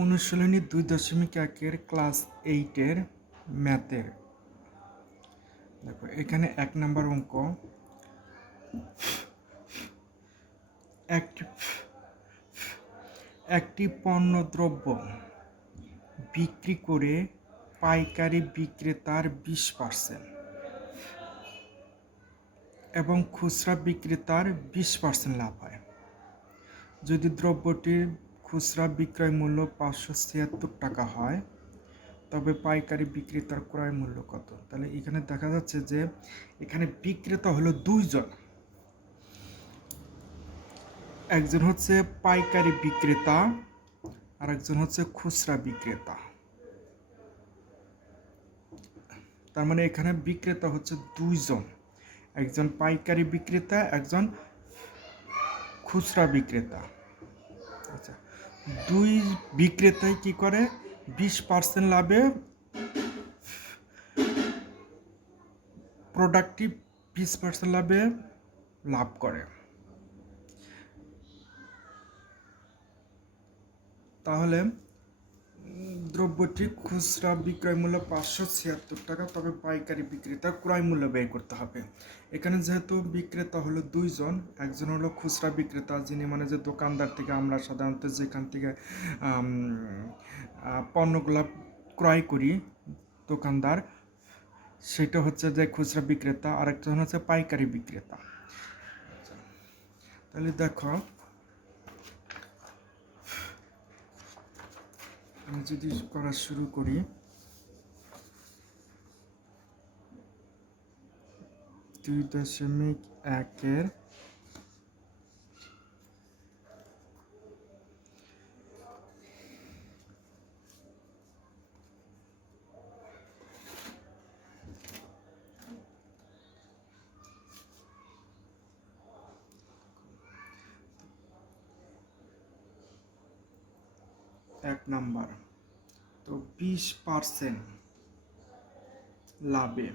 অনুশীলনী 2.1 ক্লাস 8 ম্যাথের। দেখো এখানে 1 নম্বর অঙ্ক, একটি পণ্যদ্রব্য বিক্রি করে পাইকারি বিক্রেতার 20% এবং খুচরা বিক্রেতার 20% লাভ হয়। যদি দ্রব্যটির খুচরা বিক্রয় মূল্য 576 টাকা হয়, তবে পাইকারি বিক্রেতার ক্রয় মূল্য কত? তাহলে এখানে দেখা যাচ্ছে যে এখানে বিক্রেতা হলো দুইজন, একজন হচ্ছে পাইকারি বিক্রেতা আর একজন হচ্ছে খুচরা বিক্রেতা। তার মানে এখানে বিক্রেতা হচ্ছে দুইজন, একজন পাইকারি বিক্রেতা, একজন খুচরা বিক্রেতা। আচ্ছা, দুই বিক্রেতাই কি করে 20% লাভে প্রোডাক্টটি 20% লাভে লাভ করে। তাহলে দ্রব্যটি খুচরা বিক্রয় মূল্য 576 টাকা, তবে পাইকারি বিক্রেতার ক্রয় মূল্য ব্যয় করতে হবে। এখানে যেহেতু বিক্রেতা হলো দুইজন, একজন হলো খুচরা বিক্রেতা, যিনি মানে যে দোকানদার থেকে আমরা সাধারণত যেখান থেকে পণ্যগুলো ক্রয় করি দোকানদার, সেটা হচ্ছে যে খুচরা বিক্রেতা, আর একজন হচ্ছে পাইকারি বিক্রেতা। তাহলে দেখো আমি যদি করা শুরু করি, 2.1 নম্বর, তো 20% লাভে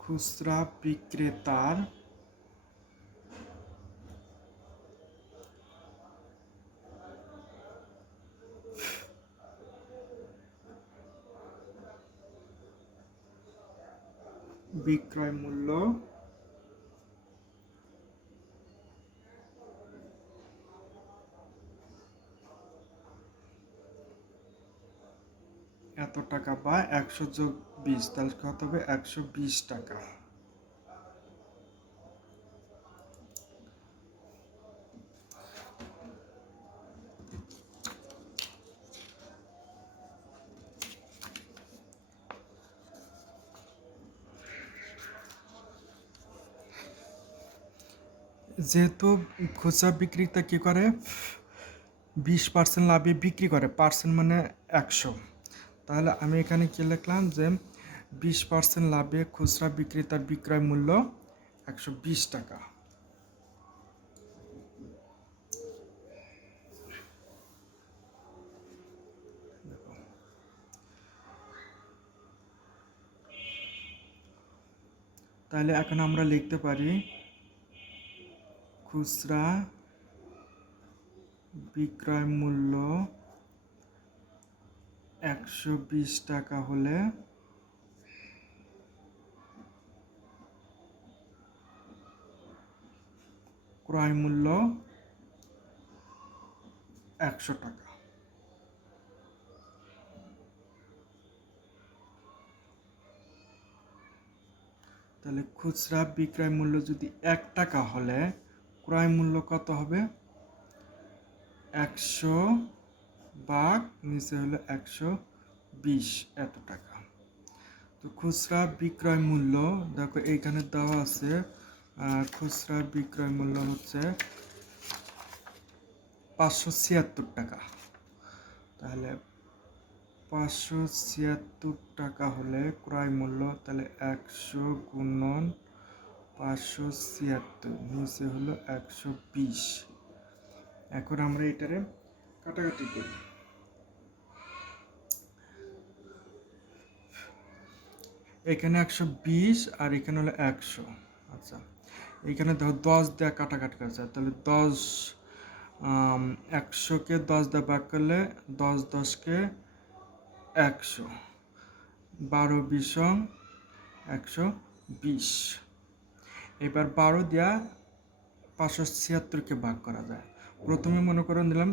খুচরা বিক্রেতার বিক্রয় মূল্য এত টাকা, বা 100 যোগ 20, তাহলে কত হবে? 120 টাকা। যেহেতু খুচরা বিক্রেতা কি করে 20% লাভে বিক্রি করে, পার্সেন্ট মানে 100, তাহলে আমি এখানে কি লিখলাম যে 20% লাভে খুচরা বিক্রেতার বিক্রয় মূল্য 120 টাকা। তাহলে এখন আমরা লিখতে পারি খুচরা বিক্রয় মূল্য 120 টাকা হলে ক্রয় মূল্য 100 টাকা। তাহলে খুচরা বিক্রয় মূল্য যদি 1 টাকা হলে ক্রয় মূল্য কত হবে? 100 ভাগ নিচে হলো 120, এত টাকা। তো খুচরা বিক্রয় মূল্য দেখো এইখানে দেওয়া আছে, খুচরা বিক্রয় মূল্য হচ্ছে 576 টাকা। তাহলে 576 টাকা হলে ক্রয় মূল্য, তাহলে 100 গুণন 576, নিচে হলো 120। এখন আমরা এটারে কাটাকাটি করি। এখানে 120 আর এখানে হলো 100। আচ্ছা, এখানে দেখো 10 দেওয়া কাটাকাটি করেছে, তাহলে 10 100কে 10 দিয়ে ভাগ করলে 10 10কে 100, 12 20 120। এবার 12 দেওয়া 576কে ভাগ করা যায়। প্রথমে মনে করো নিলাম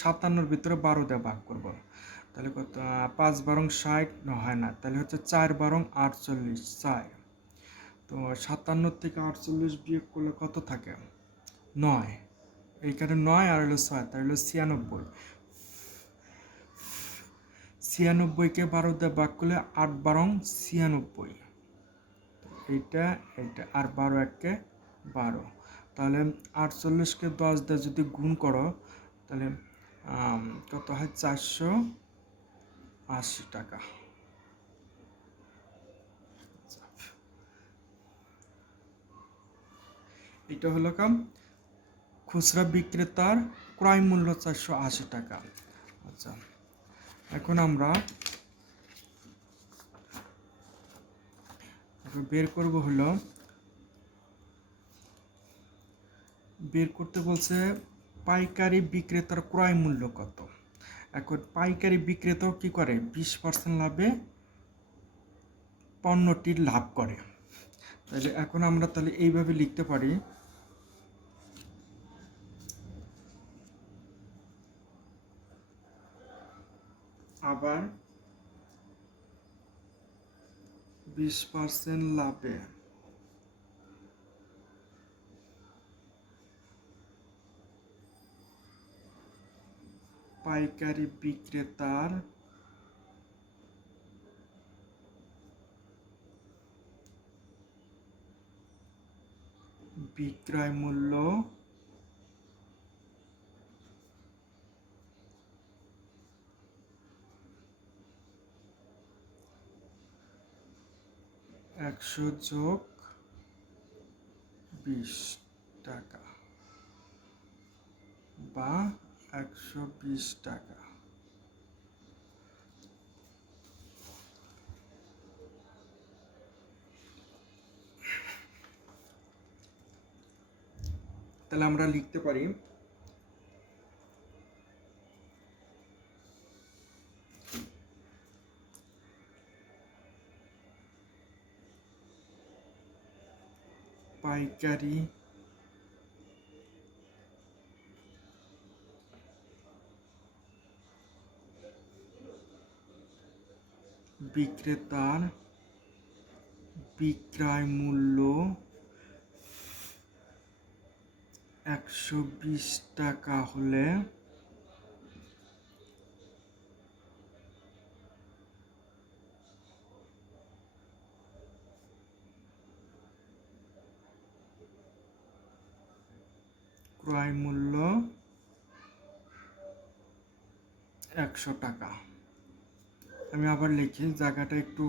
57-র ভিতরে 12 দিয়ে ভাগ করব, তাহলে কত 5 12 60 হয় না, তাহলে হচ্ছে 4 12 48 4। তো 57 থেকে 48 বিয়োগ করলে কত থাকে? 9। এইখানে 9 আর হলো 6, তাহলে 96। 96কে 12 দিয়ে ভাগ করলে 8 12 96। এইটা এইটা আর 12 1কে 12, তাহলে 48কে 10 দিয়ে যদি গুণ করো তাহলে কত হয়? 480 টাকা। এটা হলো খুচরা বিক্রেতার ক্রয় মূল্য 480 টাকা। আচ্ছা, এখন আমরা বের করব হলো, বের করতে বলছে পাইকারি বিক্রেতার ক্রয় মূল্য কত। এখন পাইকারি বিক্রেতাও কি করে? 20% লাভে পণ্যটির লাভ করে। তাহলে এখন আমরা তাহলে এইভাবে লিখতে পারি, আবার 20% লাভে পাইকারি বিক্রেতার বিক্রয় মূল্য +120 টাকা বা 120 টাকা। তাহলে আমরা লিখতে পারি পাইকারি বিক্রেতার বিক্রয় মূল্য 120 টাকা হলে ক্রয় মূল্য 100 টাকা। আমি আবার লিখি, জায়গাটা একটু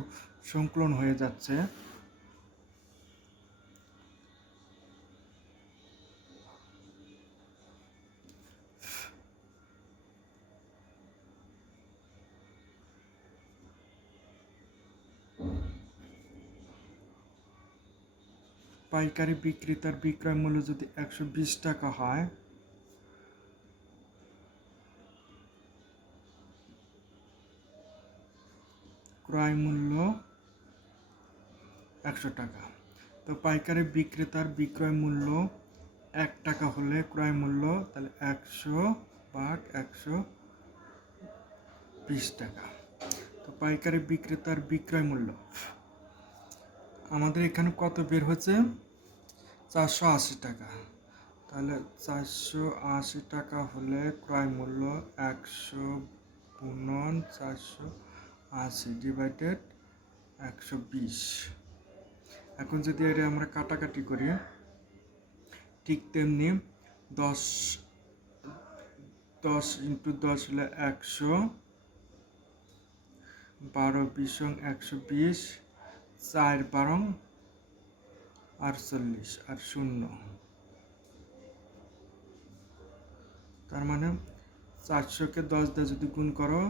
সংকলন হয়ে যাচ্ছে। পাইকারি বিক্রেতার বিক্রয় মূল্য যদি 120 টাকা হয়, ক্রয় মূল্য 100 টাকা। তো পাইকারি বিক্রেতার বিক্রয় মূল্য 1 টাকা হলে ক্রয় মূল্য তাহলে 100 ভাগ 120 টাকা। তো পাইকারি বিক্রেতার বিক্রয় মূল্য আমাদের এখানে কত বের হচ্ছে? 480 টাকা। তাহলে 480 টাকা হলে ক্রয় মূল্য 100 গুণন 480 ডিভাইডেড 120। এখন যদি এটা আমরা কাটাকাটি করি, ঠিক তেমনি 10 10 × 10 হলে 100, 12 20 120, 4 12 48 আর 0। তার মানে 400কে 10 দিয়ে যদি গুণ করো,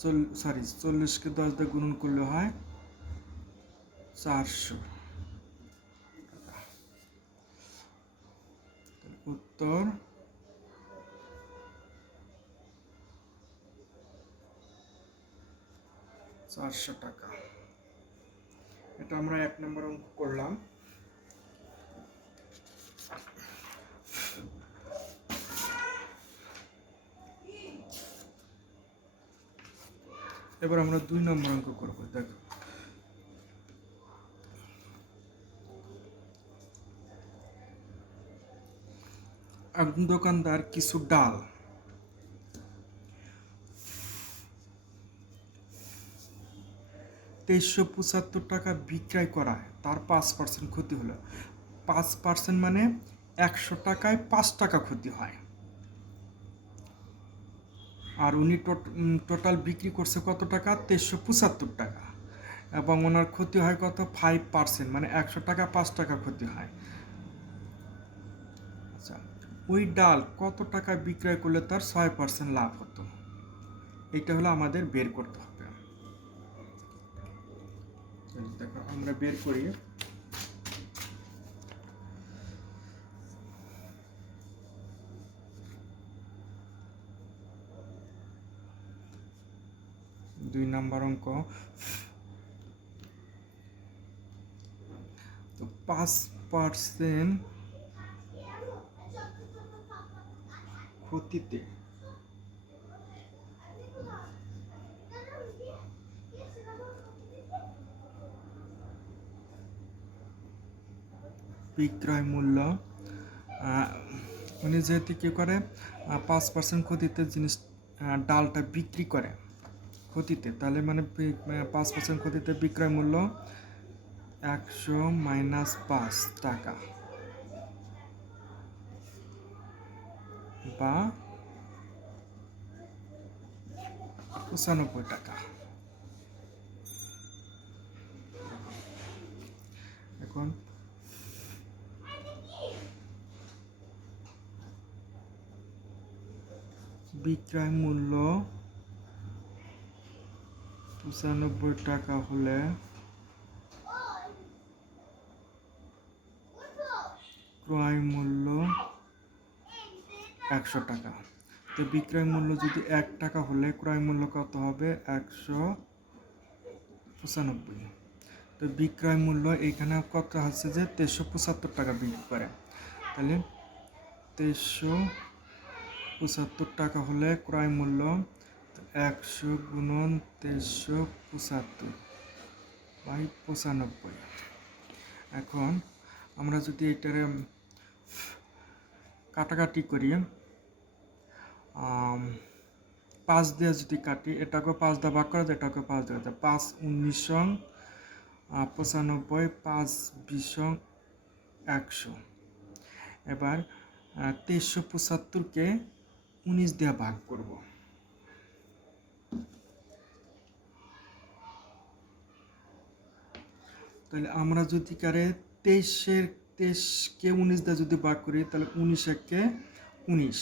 40কে 10 দিয়ে গুণন করলে হয় 400 টাকা। উত্তর 400 টাকা। এটা আমরা 1 নম্বর অঙ্ক করলাম। এবার আমরা 2 নম্বর অঙ্ক করব। দেখো, একজন দোকানদার কিছু ডাল 2375 টাকা বিক্রয় করায় তার 5% ক্ষতি হলো। 5% মানে 100 টাকায় 5 টাকা ক্ষতি হয়। আর উনি টোটাল বিক্রি করছে কত টাকা? 2375 টাকা, এবং ওনার ক্ষতি হয় কত? 5%, মানে 100 টাকা 5 টাকা ক্ষতি হয়। আচ্ছা, ওই ডাল কত টাকা বিক্রয় করলে তার 6% লাভ হতো? এটা হলো আমাদের বের করতে হবে। দেখো, আমরা বের করি। দুই নাম্বার অঙ্ক। তো 5% ক্ষতিতে বিক্রয় মূল্য, উনি যেহেতু কী করে 5% ক্ষতিতে জিনিস ডালটা বিক্রি করে ক্ষতিতে, তাহলে মানে 5% ক্ষতিতে বিক্রয় মূল্য 100 মাইনাস 5 টাকা বা 95 টাকা। এখন বিক্রয় মূল্য 95 টাকা হলে ক্রয় মূল্য 100 টাকা। তো বিক্রয় মূল্য যদি 1 টাকা হলে ক্রয় মূল্য কত হবে? 195। তো বিক্রয় মূল্য এখানে কত আছে? যে 2375 টাকা বিক্রি করে, তাহলে 2375 টাকা হলে ক্রয় মূল্য 100 গুণন 2375 বাই 95। এখন আমরা যদি এটারে কাটাকাটি করি, 5 দিয়ে যদি কাটি, এটাকে 5 দিয়ে ভাগ করা যায়, এটাকে 5 দিয়ে 5 19 95, 5 20 100। এবার 2375কে 19 দিয়ে ভাগ করব। তাহলে আমরা যদি কারে 23কে 19 দিয়ে যদি ভাগ করি, তাহলে 19 একে 19।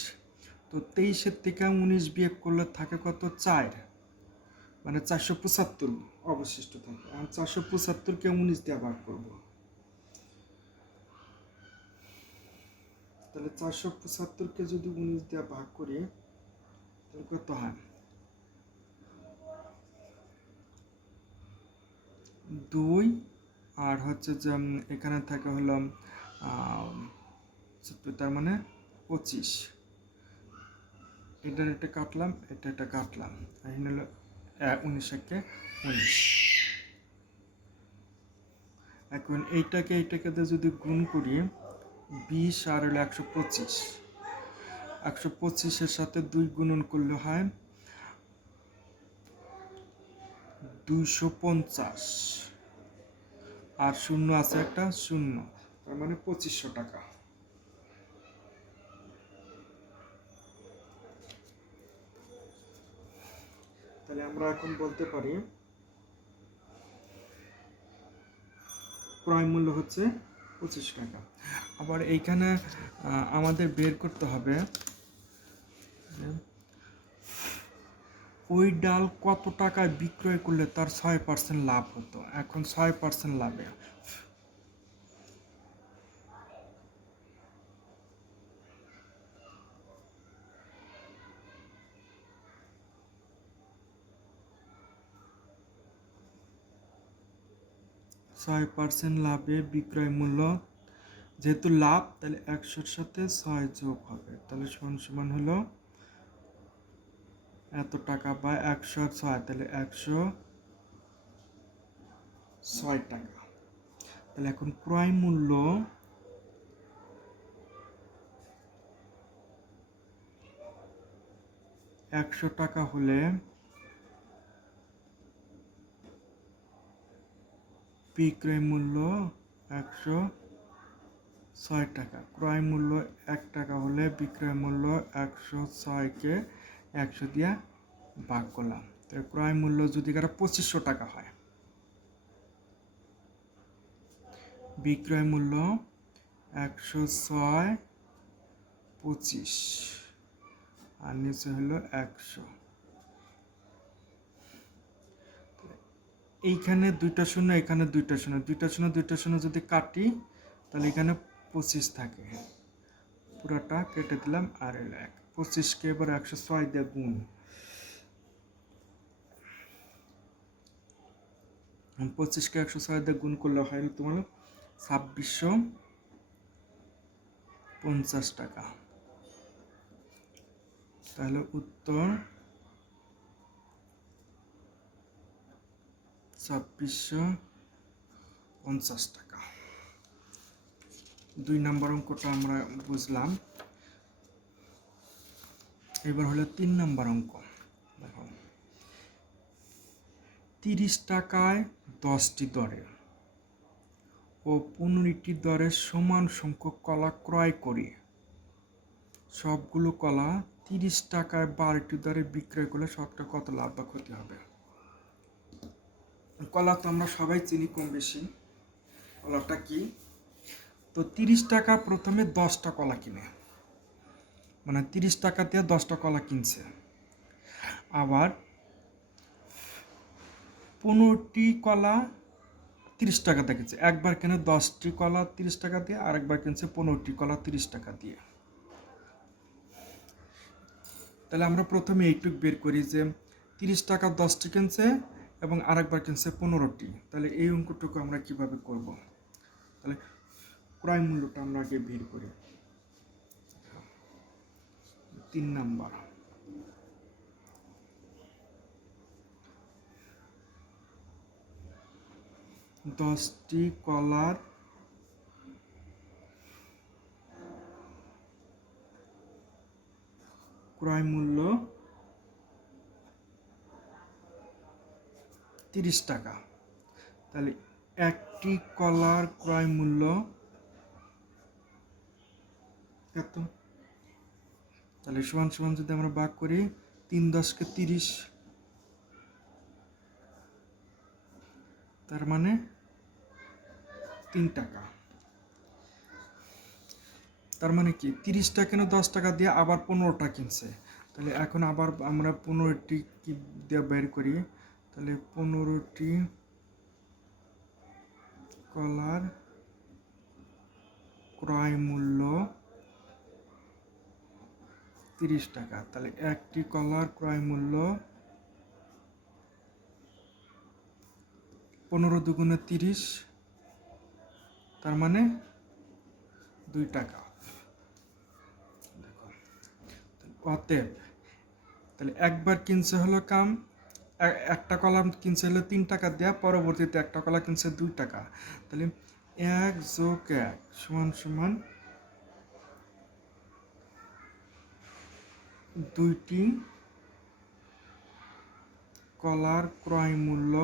তো 23 থেকে 19 বিয়োগ করলে থাকে কত? 4, মানে 475 অবশিষ্ট থাকে। আর 475কে 19 দিয়ে ভাগ করব, তাহলে 475কে যদি 19 দিয়ে ভাগ করি, তাহলে কত হয়? 2, আর হচ্ছে যে এখানে থাকে হলো তার মানে 25। এটা কাটলাম, এটা কাটলাম, এখানে হলো 19 একে 19। এখন এইটাকে যদি গুণ করি, 20 আর হলো 125, 125-এর সাথে 2 গুণন করলে হয় 250, আর শূন্য আছে একটা শূন্য, তার মানে 2500 টাকা। তাহলে আমরা এখন বলতে পারি ক্রয় মূল্য হচ্ছে 25 টাকা। আবার এইখানে আমাদের বের করতে হবে ওই ডাল কত টাকায় বিক্রয় করলে তার 6% লাভ হতো। এখন 6% লাভে 6% লাভে বিক্রয় মূল্য, যেহেতু লাভ তাহলে 100-র সাথে 6 যোগ হবে, তাহলে সমান সমান হলো এত টাকা বা 106, তাহলে 106 টাকা। তাহলে এখন ক্রয় মূল্য 100 টাকা হলে বিক্রয় মূল্য 106 টাকা। ক্রয় মূল্য 1 টাকা হলে বিক্রয় মূল্য 106-কে 100 দিয়ে ভাগ করলাম। তো ক্রয় মূল্য যদি 2500 টাকা হয়, বিক্রয় মূল্য 106 25 আর নিচে হলো 100। এইখানে 2টা শূন্য, এখানে 2টা শূন্য, 2টা শূন্য 2টা শূন্য যদি কাটি তাহলে এখানে 25 থাকে, পুরাটা কেটে দিলাম আর এলো 1। 25-কে এবার 106 দিয়ে গুণ, 25-কে 106 দিয়ে গুণ করলে হয় তোমার 2650 টাকা। তাহলে উত্তর 2650 টাকা। 2 নম্বর অঙ্কটা আমরা বুঝলাম। এবার হলো 3 নম্বর অঙ্ক। দেখো, 30 টাকায় 10টি দরে ও 15টি দরে সমান সংখ্যক কলা ক্রয় করি। সবগুলো কলা 30 টাকায় 12টি দরে বিক্রয় করলে শতকরা কত লাভ বা ক্ষতি হবে? কলা তো আমরা সবাই চিনি কম বেশি। কলাটা কি? তো 30 টাকা প্রথমে 10টা কলা কিনে, মানে 30 টাকা দিয়ে 10টা কলা কিনছে। আবার 15টি কলা 30 টাকা দেখেছে, একবার কিনে 10টি কলা 30 টাকা দিয়ে, আরেকবার কিনছে 15টি কলা 30 টাকা দিয়ে। তাহলে আমরা প্রথমে এইটুক বের করি যে 30 টাকা 10টি কিনছে এবং আরেকবার কিনছে 15টি। তাহলে এই অঙ্কটুকু আমরা কিভাবে করব? তাহলে ক্রয় মূল্যটা আমরা আগে বের করি। 3 নাম্বার, দশটি কলার ক্রয় মূল্য 30 টাকা। তাহলে একটি কলার ক্রয় মূল্য এত। তাহলে সমান সমান যদি আমরা ভাগ করি, 3 10-কে 30, তার মানে 3 টাকা। তার মানে কি 30টা কেন 10 টাকা দিয়ে আবার 15টা কিনছে। তাহলে এখন আবার আমরা 15টি কি দিয়ে বের করি, তাহলে 15টি কলার ক্রয় মূল্য 30 টাকা। তাহলে একটি কলার ক্রয় মূল্য 15 দুগুণে 30, তার মানে 2 টাকা। দেখো, অতএব তাহলে একবার কিনছে হলো কাম, একটা কলা কিনছে হলো 3 টাকা দেয়া, পরবর্তীতে একটা কলা কিনছে 2 টাকা। তাহলে 1 যোগ 1 সমান সমান 2টি কলার ক্রয় মূল্য।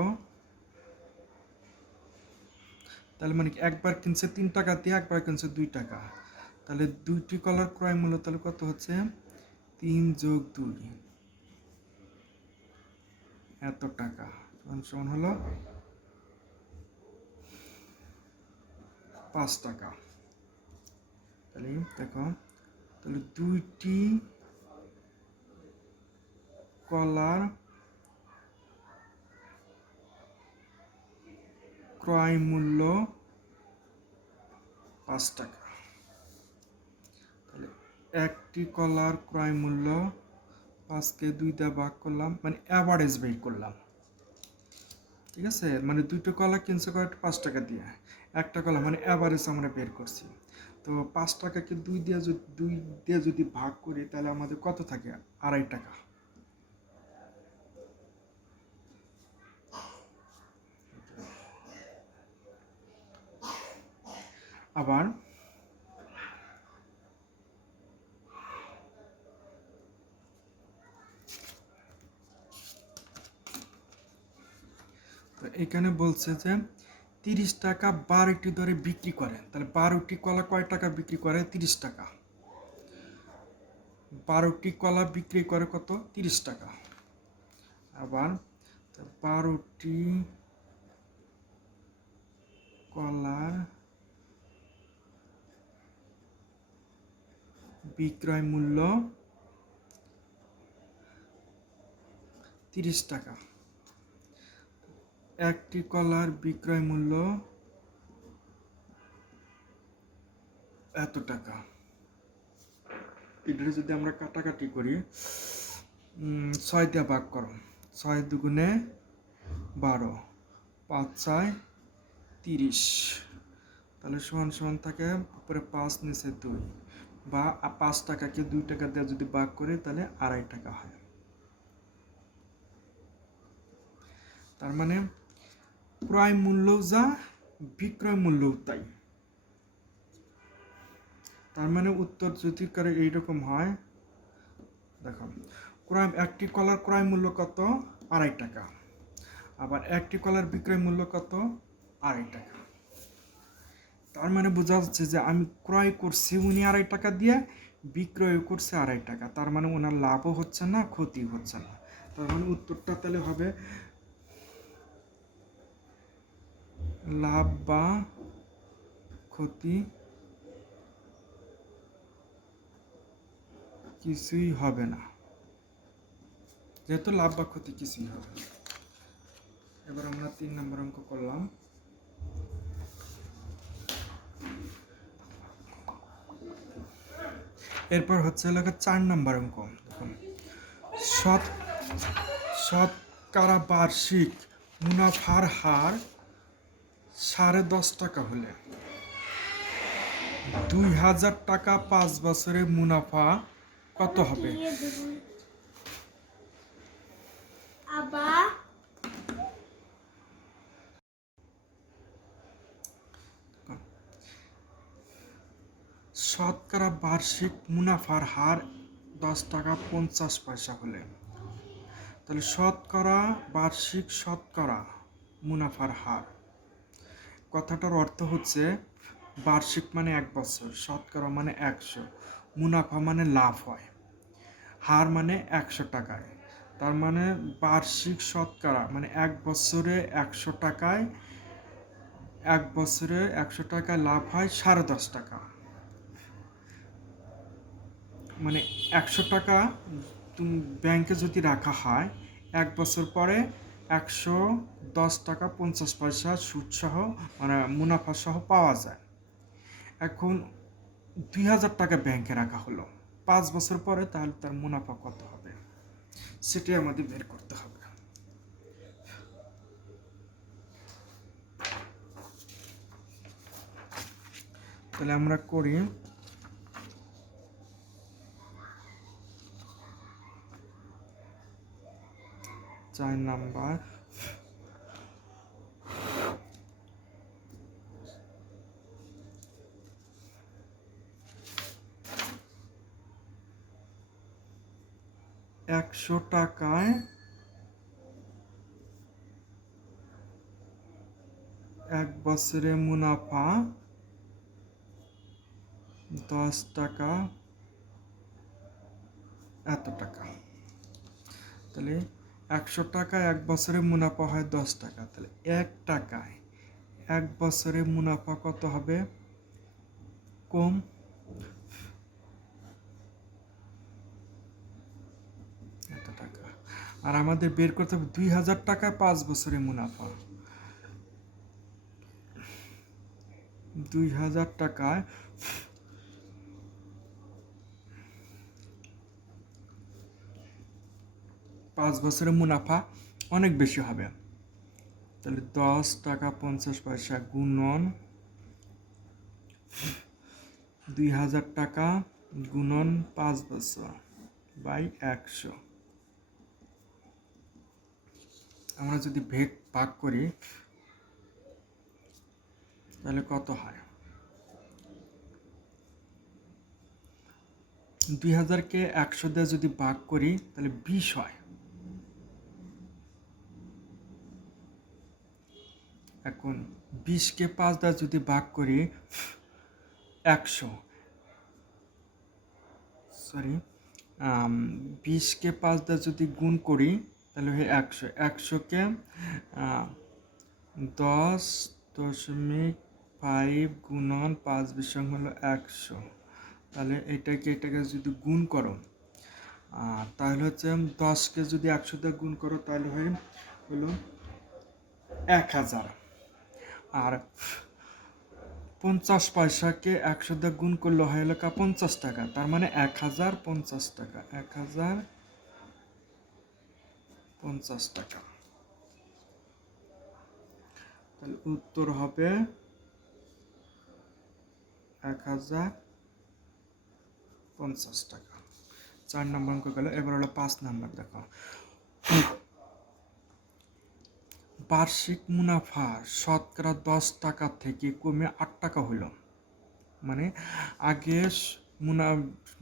তাহলে মানে একবার কিনছে 3 টাকা দিয়ে, একবার কিনছে 2 টাকা। তাহলে 2টি কলার ক্রয় মূল্য তাহলে কত হচ্ছে? 3 যোগ 2 এত টাকা, সমান হলো 5 টাকা। তাহলে দেখো, তাহলে 2টি কলার ক্রয় মূল্য 5 টাকা। তাহলে একটি কলার ক্রয় মূল্য 5কে 2 দিয়ে ভাগ করলাম, মানে অ্যাভারেজ বের করলাম। ঠিক আছে, মানে দুটো কলা কিনছে কয়টা 5 টাকা দিয়ে, একটা কলা মানে অ্যাভারেজ আমরা বের করছি। তো 5 টাকাকে 2 দিয়ে যদি ভাগ করি তাহলে আমাদের কত থাকে? 2.5 টাকা। আবার তো এখানে বলছে যে 30 টাকা 12টি দরে বিক্রি করে। তাহলে 12টি কলা কয় টাকা বিক্রি করে? 30 টাকা। 12টি কলা বিক্রি করে কত? 30 টাকা। আবার 12টি কলার বিক্রয় মূল্য 30 টাকা। একটি কলার বিক্রয় মূল্য এত টাকা। এটা যদি আমরা কাটাকাটি করি, 6 দিয়ে ভাগ করো, 6 দুগুণে 12, 5 6 30, তাহলে সমান সমান থাকে উপরে 5 নিচে 2, বা 5 টাকাকে 2 টাকা দিয়ে যদি ভাগ করি তাহলে 2.5 টাকা হয়। তার মানে ক্রয় মূল্য যা, বিক্রয় মূল্যও তাই। তার মানে উত্তর যদি করে এইরকম হয়, দেখো একটি কলার ক্রয় মূল্য কত? 2.5 টাকা। আবার একটি কলার বিক্রয় মূল্য কত? 2.5 টাকা। তার মানে বোঝা যাচ্ছে যে আমি ক্রয় করছি উনি 2.5 টাকা দিয়ে, বিক্রয় করছে 2.5 টাকা। তার মানে ওনার লাভও হচ্ছে না, ক্ষতি হচ্ছে না। তার মানে উত্তরটা তাহলে হবে লাভ বা ক্ষতি কিছুই হবে না, যেহেতু লাভ বা ক্ষতি কিছুই হবে না। এবার আমরা 3 নম্বর অঙ্ক করলাম। এরপর হচ্ছে 4 নম্বর অঙ্ক। দেখুন, শতকরা বার্ষিক মুনাফার হার 10.5 টাকা হলে 2000 টাকা 5 বছরে মুনাফা কত হবে? শতকরা বার্ষিক মুনাফার হার 10 টাকা 50 পয়সা হলে, তাহলে শতকরা বার্ষিক শতকরা মুনাফার হার, কথাটার অর্থ হচ্ছে বার্ষিক মানে 1 বছর, শতকরা মানে 100, মুনাফা মানে লাভ হয়, হার মানে 100 টাকায়। তার মানে বার্ষিক শতকরা মানে 1 বছরে 100 টাকায়, 1 বছরে 100 টাকায় লাভ হয় 10.5 টাকা। মানে 100 টাকা তুমি ব্যাংকে যদি রাখা হয়, 1 বছর পরে 110 টাকা 50 পয়সা সুদসহ মানে মুনাফা সহ পাওয়া যায়। এখন 2000 টাকা ব্যাংকে রাখা হলো, 5 বছর পরে তাহলে তার মুনাফা কত হবে সেটাই আমাদের বের করতে হবে। তাহলে আমরা করি। 4 নাম্বার, একশো টাকায় 1 বছরে মুনাফা 10 টাকা এত টাকা। তাহলে 100 টাকায় 1 বছরে মুনাফা হয় 10 টাকা, তাহলে 1 টাকায় 1 বছরে মুনাফা কত হবে? কম। এত টাকা। আর আমাদের বের করতে হবে 2000 টাকায় 5 বছরে মুনাফা। 2000 টাকায় 5 বছরের মুনাফা অনেক বেশি হবে। তাহলে 10 টাকা 50 পয়সা গুণন 2000 টাকা গুণন 5 বছর বাই 100। আমরা যদি ভাগ করি তাহলে কত হয়? 2000কে 100 দিয়ে যদি ভাগ করি তাহলে 20 হয়। এখন 20কে 5 দিয়ে যদি ভাগ করি 20কে 5 দিয়ে যদি গুণ করি তাহলে হয় 100। 100কে 10.5 গুণন 5 বিশং হলো 100। তাহলে এটাকে যদি গুণ করো তাহলে হচ্ছে 10কে যদি 100 দিয়ে গুণ করো তাহলে হলো 1000। আর 50 পয়সাকে 100 দিয়ে গুণ করলে হয় হলো 50 টাকা, তার মানে 1050 টাকা। 1050 টাকা। তাহলে উত্তর হবে 1050 টাকা। 4 নম্বর অঙ্ক গেল। এবার হলো 5 নম্বর। দেখো, বার্ষিক মুনাফা শতকরা 10 টাকা থেকে কমে 8 টাকা হলো। মানে আগে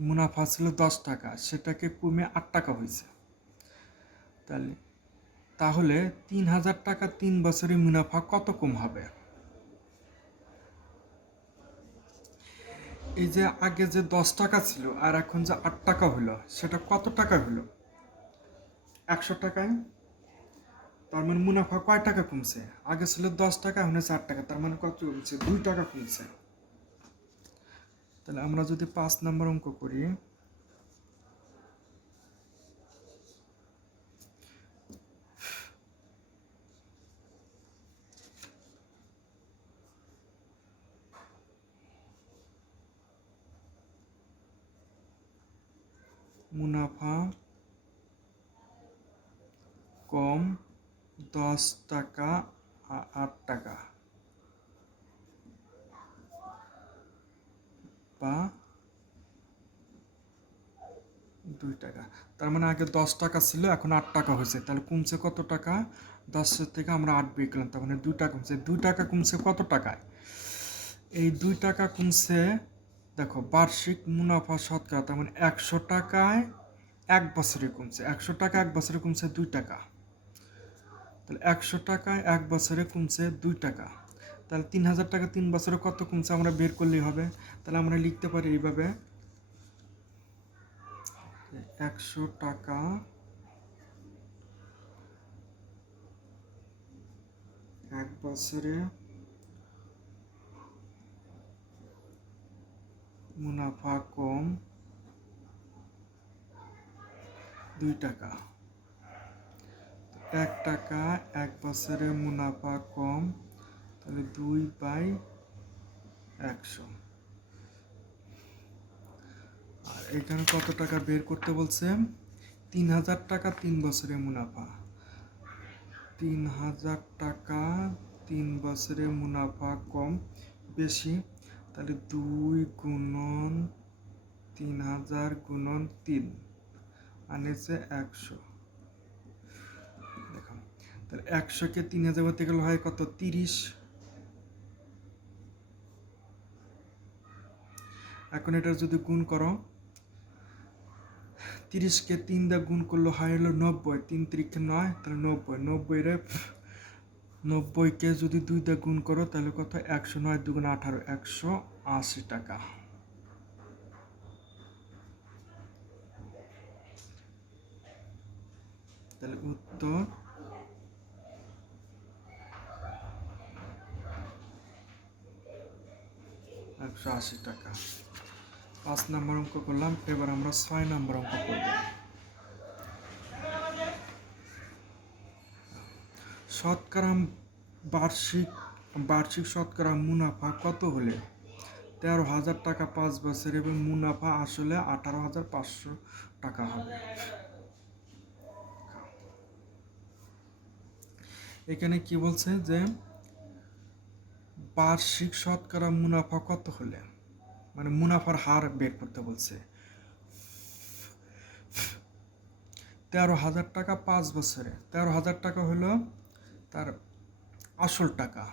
মুনাফা ছিল 10 টাকা, সেটাকে কমে 8 টাকা হয়েছে। তাহলে 3000 টাকা 3 বছরে মুনাফা কত কম হবে? এই যে আগে যে 10 টাকা ছিল আর এখন যে 8 টাকা হলো, সেটা কত টাকা হলো? 100 টাকায়। তার মানে মুনাফা কয় টাকা কমছে? আগে ছিল 10 টাকা, এখন 8 টাকা, তার মানে কত কমছে? 2 টাকা কমছে। তাহলে আমরা যদি 5 নম্বর অঙ্ক করি, মুনাফা কম 10 টাকা 8 টাকা বা 2 টাকা। তার মানে আগে 10 টাকা ছিল, এখন 8 টাকা হয়েছে। তাহলে কমছে কত টাকা? 10 থেকে আমরা 8 বিয়োগ করলাম, তার মানে 2 টাকা কমছে। 2 টাকা কমছে কত টাকায়? এই 2 টাকা কমছে, দেখো, বার্ষিক মুনাফা শতকরা, তার মানে 100 টাকায় 1 বছরে কমছে। 100 টাকা 1 বছরে কমছে 2 টাকা। তাহলে 100 টাকায় 1 বছরে কমছে 2 টাকা। তাহলে 3000 টাকা 3 বছরে কত কমছে আমরা বের করলেই হবে। তাহলে আমরা লিখতে পারি এইভাবে, 100 টাকা 1 বছরে মুনাফা কম 2 টাকা। 1 টাকা 1 বছরে মুনাফা কম, তাহলে 2/100। আর এখানে কত টাকা বের করতে বলছে? 3000 টাকা 3 বছরে মুনাফা। 3000 টাকা 3 বছরে মুনাফা কম বেশি, তাহলে 2 গুণন 3000 গুণন 3 আনেছে 100। দেখো, তাহলে 100কে 3000 বলতে গেলে হয় কত? 30। এখন এটা যদি গুণ করো, 30কে 3 দিয়ে গুণ করলে হয় হলো 90। 3 3 9, তাহলে 90। 90কে যদি 2 দিয়ে গুণ করো তাহলে কত? 109 2 18, 180 টাকা। তাহলে উত্তর 180 টাকা। 5 নম্বর অঙ্ক করলাম। এবার আমরা 6 নম্বর অঙ্ক করব। শতকরা বার্ষিক বার্ষিক শতকরা মুনাফা কত হলে 13,000 টাকা 5 বছর এবং মুনাফা আসলে 18,500 টাকা হবে? এখানে কি বলছে যে বার্ষিক শতকরা মুনাফা কত হলে, মানে মুনাফার হার বের করতে বলছে। 13,000 টাকা 5 বছরে, 13,000 টাকা হলো তার আসল টাকা,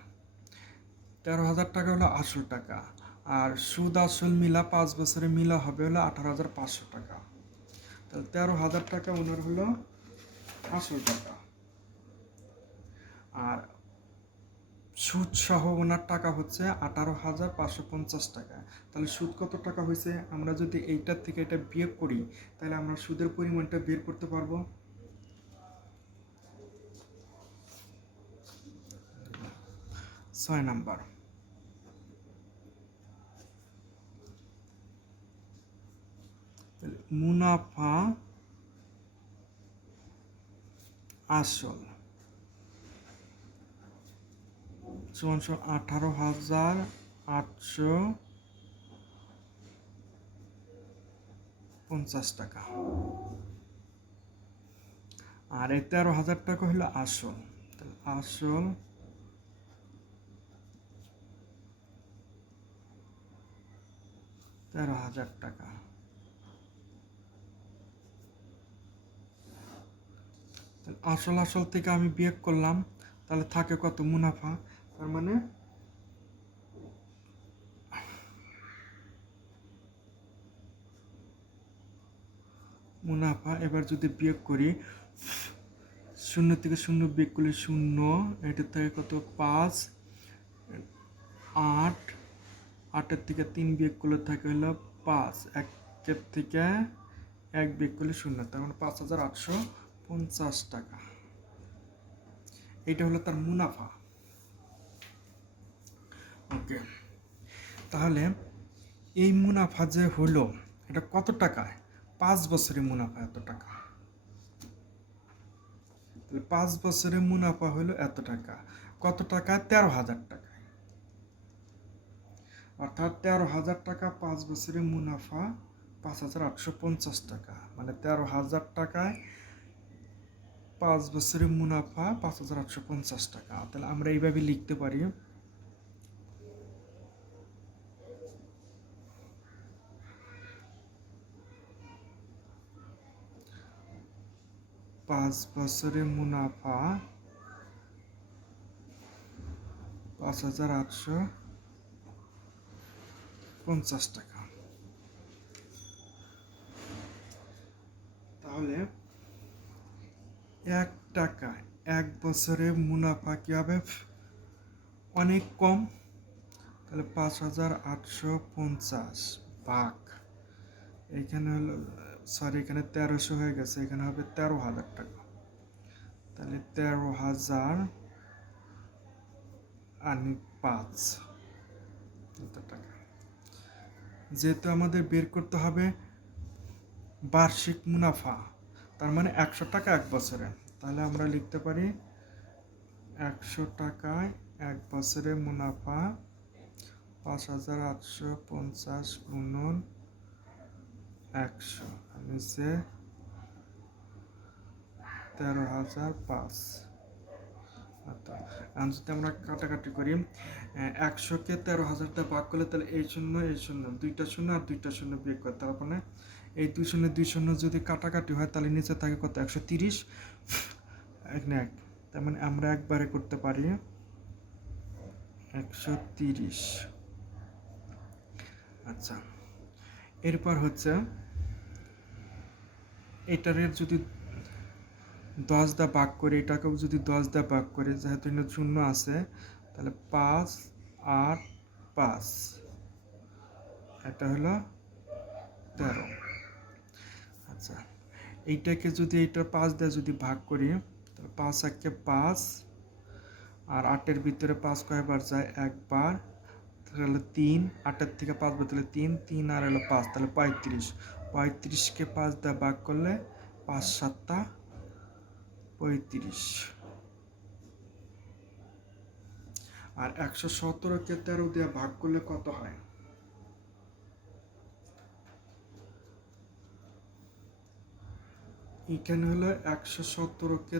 13,000 টাকা হলো আসল টাকা, আর সুদ আসল মিলা 5 বছরে মিলা হবে হলো 18,500 টাকা। তাহলে 13,000 টাকা ওনার হলো আসল টাকা, আর সুদ সহ ওনার টাকা হচ্ছে 18,550 টাকা। তাহলে সুদ কত টাকা হয়েছে? আমরা যদি এইটার থেকে এটা বিয়োগ করি তাহলে আমরা সুদের পরিমাণটা বের করতে পারবো। ছয় নাম্বার, মুনাফা আসল 18,850 টাকা, আর এই 13,000 টাকা হলো আসল, আসল 13,000 টাকা। আসল আসল থেকে আমি বিয়োগ করলাম, তাহলে থাকে কত? মুনাফা। তার মানে মুনাফা, এবার যদি বিয়োগ করি, শূন্য থেকে শূন্য বিয়োগ করলে শূন্য, এটার থেকে কত? 5, 8, 8-এর থেকে 3 বিয়োগ করলে থাকে হলো 5, 1-এর থেকে 1 বিয়োগ করলে শূন্য, তার মানে 5,850 টাকা। এইটা হলো তার মুনাফা। ওকে, তাহলে এই মুনাফা যে হলো এটা কত টাকায়? 5 বছরের মুনাফা এত টাকা। 5 বছরের মুনাফা হলো এত টাকা। কত টাকা? 13,000 টাকা। অর্থাৎ 13,000 টাকা 5 বছরের মুনাফা 5,850 টাকা, মানে 13,000 টাকায় 5 বছরের মুনাফা 5,850 টাকা। তাহলে আমরা এইভাবে লিখতে পারি, 5 বছরের মুনাফা 5,850 টাকা। তাহলে 1 টাকা 1 বছরের মুনাফা কি হবে? অনেক কম। তাহলে 5,850 ভাগ, এখানে হলো সরি, এখানে 1300 হয়ে গেছে, এখানে হবে 13,000 টাকা। তাহলে 13,000 আর 5 টাকা। যেহেতু আমাদের বের করতে হবে বার্ষিক মুনাফা, তার মানে 100 টাকা 1 বছরে, তাহলে আমরা লিখতে পারি 100 টাকায় 1 বছরের মুনাফা 5,850 গুণন 100, নিচে 13,005। আর যদি আমরা কাটাকাটি করি, 100-কে 13,000 দিয়ে ভাগ করলে তাহলে এই শূন্য এই শূন্য, 2টা শূন্য আর 2টা শূন্য বিয়োগ করে, তার মানে এই 2 শূন্য 2 শূন্য যদি কাটাকাটি হয় তাহলে নিচে থাকে কত? 130, এখানে 1, তার মানে আমরা একবারে করতে পারি 130। আচ্ছা, এরপর হচ্ছে এটারের যদি 10 দিয়ে ভাগ করে, এটাকেও যদি 10 দিয়ে ভাগ করে, যেহেতু এখানে শূন্য আছে, তাহলে 5 আর 5, এটা হলো 13। আচ্ছা, এইটাকে যদি এইটার 5 দিয়ে যদি ভাগ করি, তাহলে 5 1-কে 5, আর 8-এর ভিতরে 5 কয়বার যায়? একবার, তাহলে 3, 8-এর থেকে 5 বাদ দিলে 3, 3 আর হলো 5, তাহলে 35, 35-কে 5 দিয়ে ভাগ করলে 5 7-টা 35। আর 117কে 13 দিয়ে ভাগ করলে কত হয়? এখানে হলো 117কে